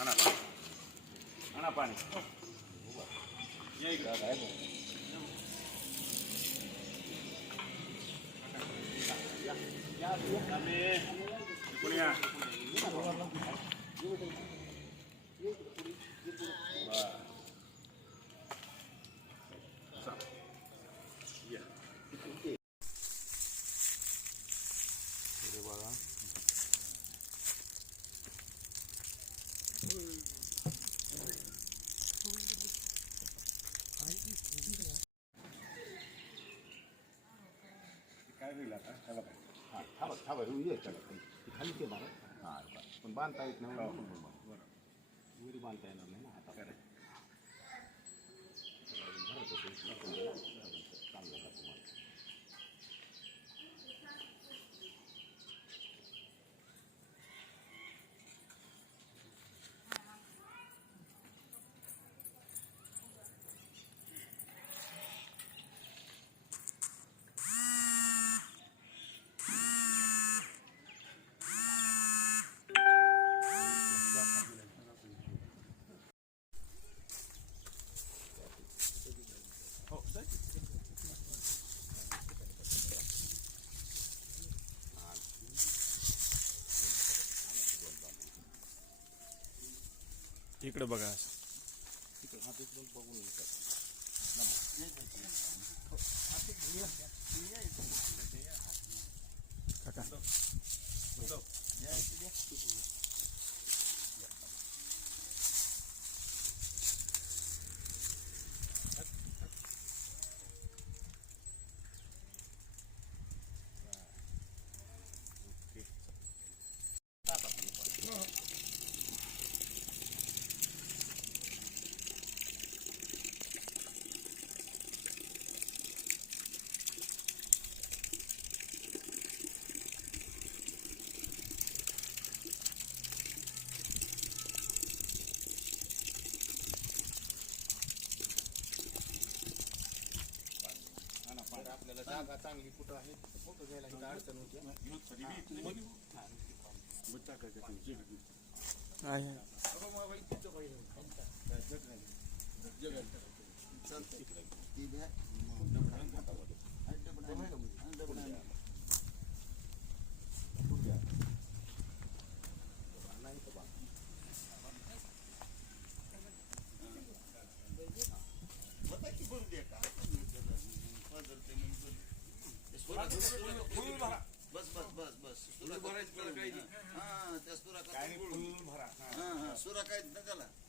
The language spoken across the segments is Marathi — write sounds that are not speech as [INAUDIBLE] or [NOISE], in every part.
आणा पाणी आणा पाणी या काय हे बघा. हा, थांबा थांबा हे ये त्याला खाली ते खाली ते बरं. पण बांधता येत नाही म्हणून आपण बांधू. वरी बांधता येणार नाही ना आता चांगलं जातं माल. इकडे बघा. तिकडं जागा चांगली कुठं आहे फोटो घ्यायला इथं अडचण होती. आहे. बस बस बस बस सुरा हा त्या सुरा काय भरा हा. हा सुरा काय ना त्याला आहे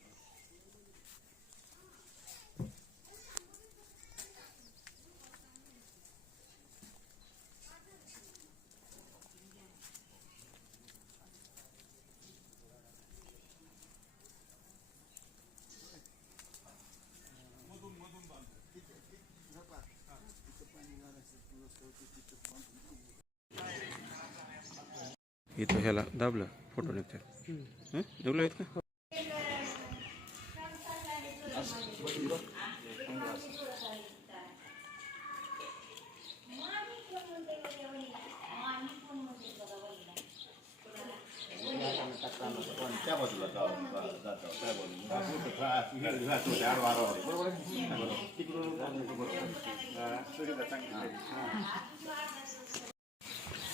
इथं ह्याला दाबलं फोटो निघतात दाबलं आहेत का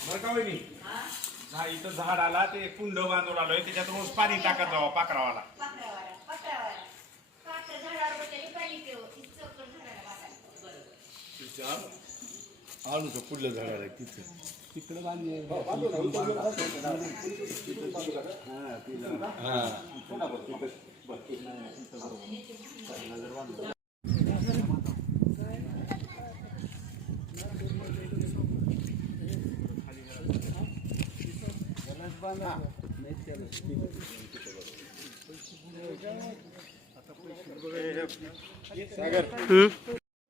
बरं का मिळत नाही त्याला. अशा पुण्या मिळत नाही हा नाही नाही दहा दिवस लागते त्याला आज बनवतं. इकडे बघा आणि ती डेऱ्याच्या ह्याच्यामध्ये ह्याला गेला ती डेऱ्याच्या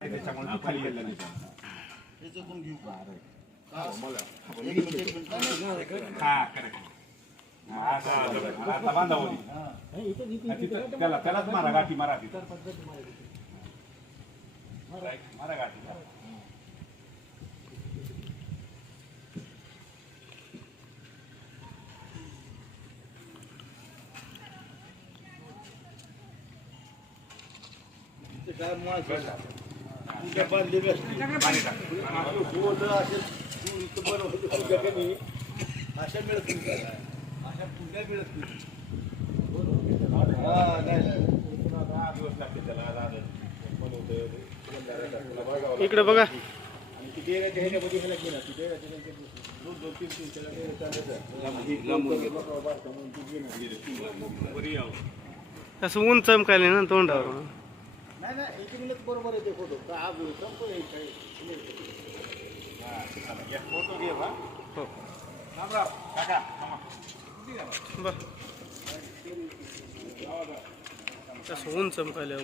ह्याच्यामध्ये दोन दोन मारा तिथं त्याला डेऱ्याच्या ह्याच्यात लांबून गेला. बारका म्हणून ती गेला. वरी यावं. असं ऊन चमकायला ना तोंडावर नाही नाही एक मिनिट बरोबर आहे ते फोटो. का हा संपतो हे काही हा, चला, या फोटो घे बा. राम राम. काका, मामा. असं ऊन चमकायले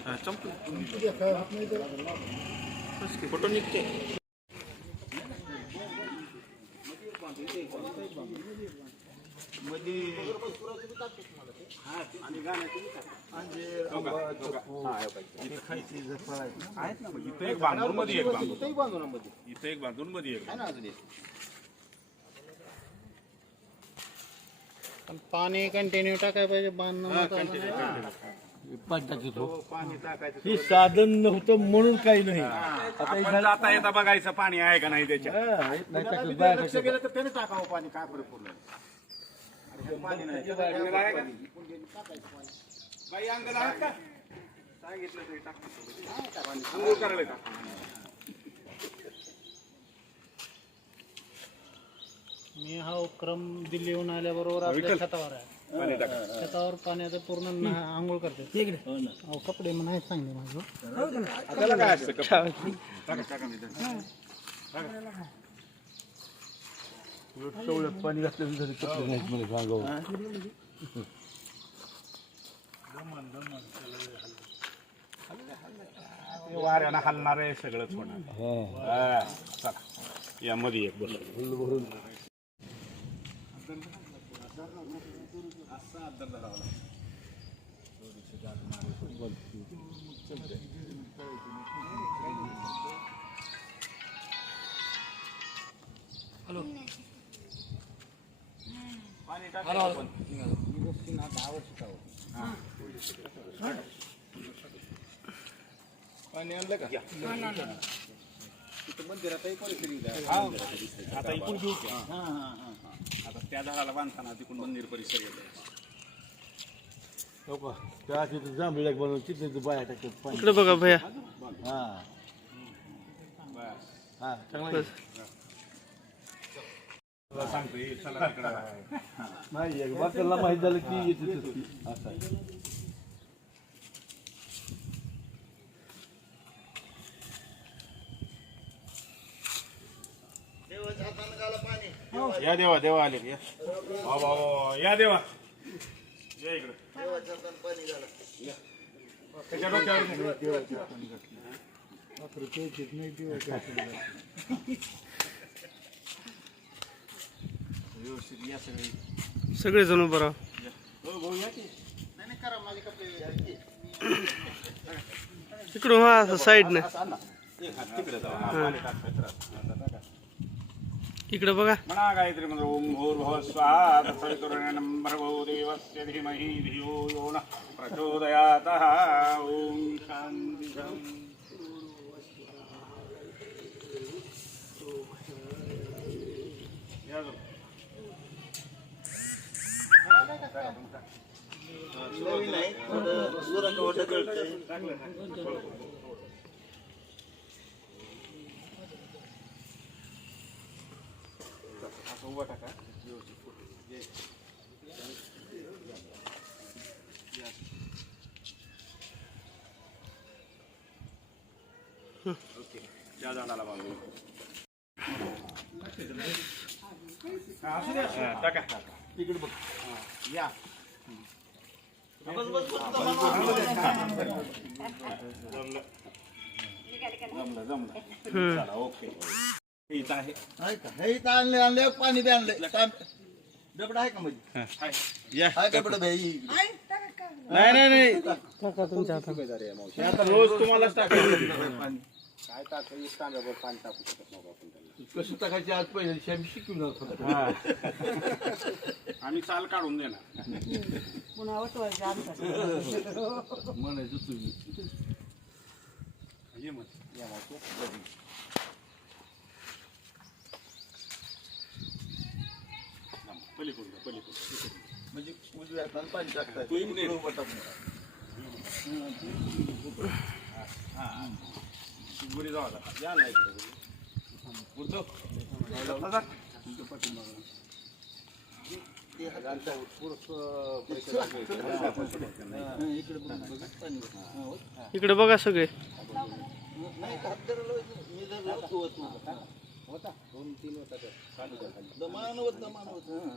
फोटो निघते. इथं एक बांधून मध्ये एक बांधून इथंही बांधू ना मध्ये इथं एक बांधून मध्ये एक. आहे ना अजून एक. पण पाणी कंटिन्यू टाकाय पाहिजे बांधणं पाणी टाकायचं हे साधन नव्हतं म्हणून काही नाही. आपण जाता येता बघायचं पाणी आहे का नाही त्याच्यात. कुणाला बी जर लक्ष गेलं तर त्याने टाकावं पाणी काय अरे हे पाणी नाही. हे. बाई अंगल आहेत का? सांगितलं तरी टाकतो. अंघोळ करायला येतात. मी हा उपक्रम दिल्लीहून आल्याबरोबर आपल्या छतावर आहे. पाणी टाका. छतावर पाण्याचं पूर्ण आंघोळ करते. अहो कपडे म्हणाय चांगले माझं. त्याला काय असतं कपडे? चवळ्यात पाणी घातलं तरी कपडे नाहीत मला सांगावं. [LAUGHS] वाऱ्यानं हलणार आहे सगळंच होणार. हा, चला. या मध्ये एक बस. पाणी आणलं का? तिथं मंदिरातही परिस्थिती आहे. आता इकडून घेऊ? आता त्या झाडाला बांधताना तिकडून मंदिर परिसर येतो. इकडे बघा भैया. हा. हा सांगतो चला तिकडं. नाही एक बाकाला माहीत झालं की येते. असं आहे. देवाच्या हातानं घाला पाणी या देवा देवा आले. या. वा, वा, वा, या देवा. या इकडे. त्याच्या डोक्यावर व्यवस्थित या सगळे. सगळे जण राहा. हो भाऊ या की. नाही नाही करा माझे कपडे. इकडून हा असं. साईडने असं आण ना. एक हात तिकडे जाऊ. हा, पाणी टाक, कचरा. आता टाका. इकडे बघा. म्हणा गायत्री म्हणजे ओम भूर्भुवः स्वाहा तत्सवितुर्वरेण्यं भर्गो देवस्य धीमहि धियो यो नः प्रचोदयातः ओम शांती नाही उभा टाका ओके त्या झाडाला बाजू असू द्या टाका तिकडे बघ या बस बस बस जमलं जमलं ओके इथं आहे. आहे का? हे इथं आणले आणले पाणी बी आणले. डबडा आहे का म्हणजे या. आहे का डबडा भाई नाही नाही नाही. काका तुमच्या हातात. आता रोज तुम्हालाच टाकायचं. पाणी. काय कसं टाकायचे आज दिवशी आम्ही शिकवणार होतो आम्ही चाल काढून देणार. म्हणायचं तुम्ही. ये मग. पाणी टाकतात इकडे उभं टाकून. गुरी जाऊ आता. या ना इकडे उठतो. इकडे हो. बघा सगळे नाही मी होता दोन तीन होता मानवत चालू द्या खाली. दमानवत दमानवत हा.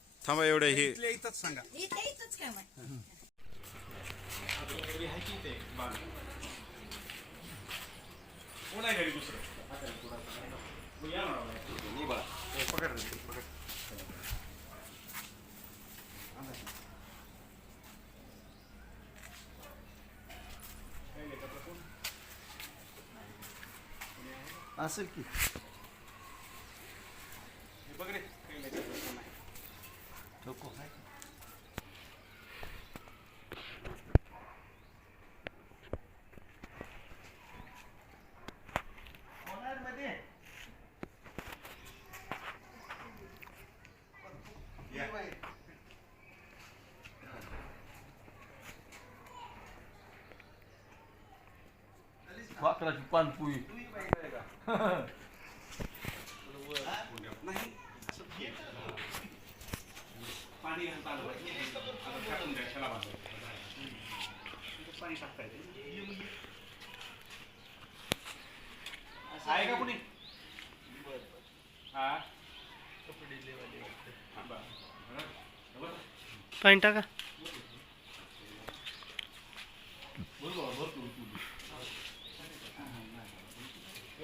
कोण आहे घरी दुसरं? मग या ना. ए, पकड रे, पकड. असेल की हे बघ रे काही नाही त्याच्यात नाही. ठोको पाखराची पानपुई नाही असं घे. पाणी घालता आलं पाहिजे. आता टाकून द्या, त्याला बांधायचं. इथं पाणी टाकता येते. आहे का कुणी हा. पाणी टाका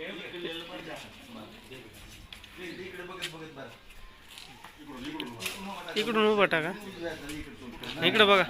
इकडे बघत बघत बरं इकडून उभा टाका. इकडे बघा.